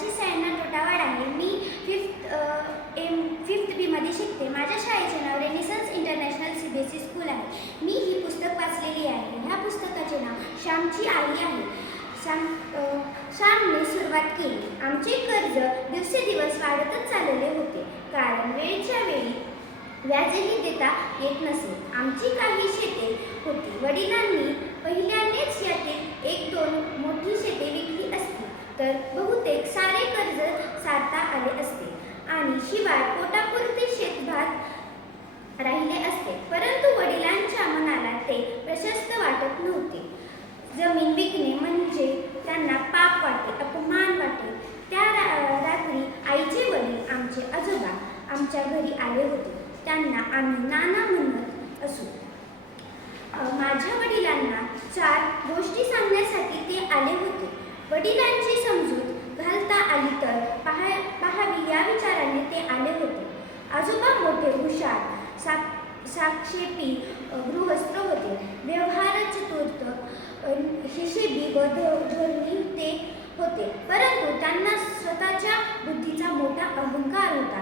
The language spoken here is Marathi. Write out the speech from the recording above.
माझी सयाना टोटावाड आहे. मी फिफ्थ बी मध्ये शिकते. माझ्या शाळेचे नाव रेनिसन्स इंटरनॅशनल CBSE स्कूल आहे. मी ही पुस्तक वाचलेली आहे. ह्या पुस्तकाचे नाव श्यामची आई आहे. श्यामने सुरुवात केली. आमचे कर्ज दिवसेदिवस वाढतच चाललेले होते, कारण वेळच्या वेळी व्याजही देता येत नसे. आमची काही शेते होती. वडिलांनी पहिल्यानेच यातील 1-2 मोठी शेते विकली असती तर बहुतेक सारे कर्ज सारता आले असते आणि शिवाय पोटापुरते शेतभात राहिले असते. परंतु वडिलांच्या मनाला ते प्रशस्त वाटत नव्हते. जमीन विकणे म्हणजे त्यांना पाप वाटे, अपमान वाटे. त्या रात्री आईचे वडील, आमचे आजोबा आमच्या घरी आले होते. त्यांना आम्ही नाना म्हणत असू. माझ्या वडिलांना 4 गोष्टी सांगण्यासाठी ते आले होते. वडिलांची समजूत घालता आली तर पाहावी या विचाराने ते आले होते. आजोबा मोठे हुशार, साक्षेपी गृहस्थ होते. व्यवहार चतुर, हिशेबी व धोरणी ते होते. परंतु त्यांना स्वतःच्या बुद्धीचा मोठा अहंकार होता.